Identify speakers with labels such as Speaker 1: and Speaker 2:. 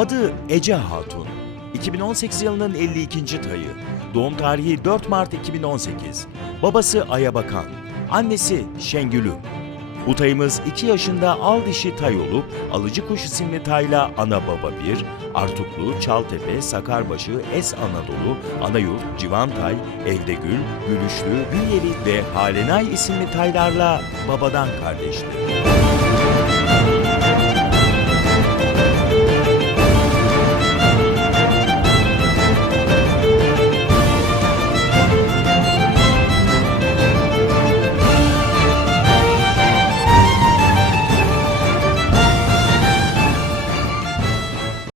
Speaker 1: Adı Ece Hatun. 2018 yılının 52. tayı. Doğum tarihi 4 Mart 2018. Babası Ayabakan. Annesi Şengül'ü. Bu tayımız 2 yaşında al dişi tay olup Alıcı Kuş isimli tayla ana baba 1, Artuklu, Çaltepe, Sakarbaşı, Es Anadolu, Anayurt, Civantay, Evdegül, Gülüşlü, Günyeli ve Halenay isimli taylarla babadan kardeşti.